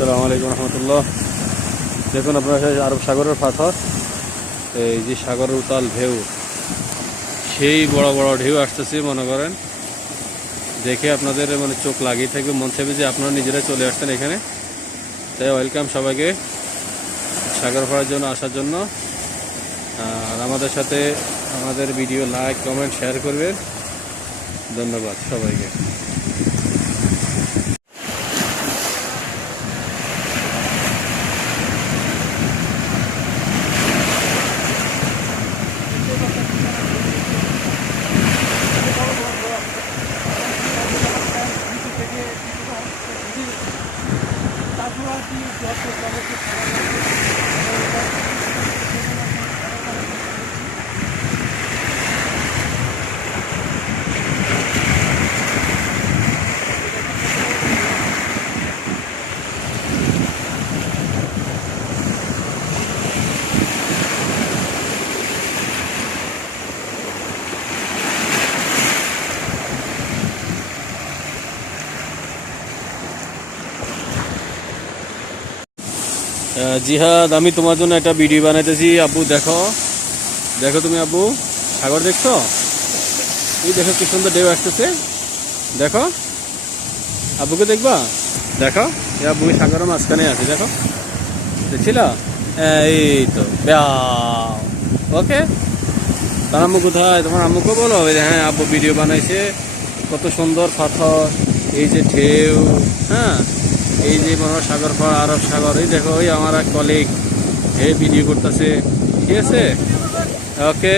আসসালামু আলাইকুম রহমতুল্লাহ। দেখুন আপনার আরব সাগরের পাথর, এই যে সাগরের উতাল ঢেউ, সেই বড় বড় ঢেউ আসতেছে। মনে করেন দেখে আপনাদের মানে চোখ লাগিয়ে থাকবে, মন চাইবে যে আপনারা নিজেরা চলে আসতেন এখানে। তাই ওয়েলকাম সবাইকে সাগর পাড়ার জন্য আসার জন্য। আর আমাদের সাথে আমাদের ভিডিও লাইক কমেন্ট শেয়ার করবেন। ধন্যবাদ সবাইকে। জিহাদ, আমি তোমার জন্য একটা ভিডিও বানাইতেছি। আব্বু দেখো, দেখো তুমি আব্বু, সাগর দেখছো? এই দেখো কি সুন্দর ঢেউ আসতেছে। দেখো আব্বুকে দেখবা, দেখো এই আব্বু সাগরের মাঝখানে আছে, দেখো দেখছিল? এই তো ওকে। তার আম্মু কোথায়? তোমার আম্মুকে বলো হ্যাঁ আব্বু ভিডিও বানাইছে, কত সুন্দর পাথর, এই যে ঢেউ, হ্যাঁ এই যে মনে সাগর পাড় আরব সাগর। এই দেখো ওই আমার এক কলিগ ভিডিও করতেছে, ঠিক আছে? ওকে।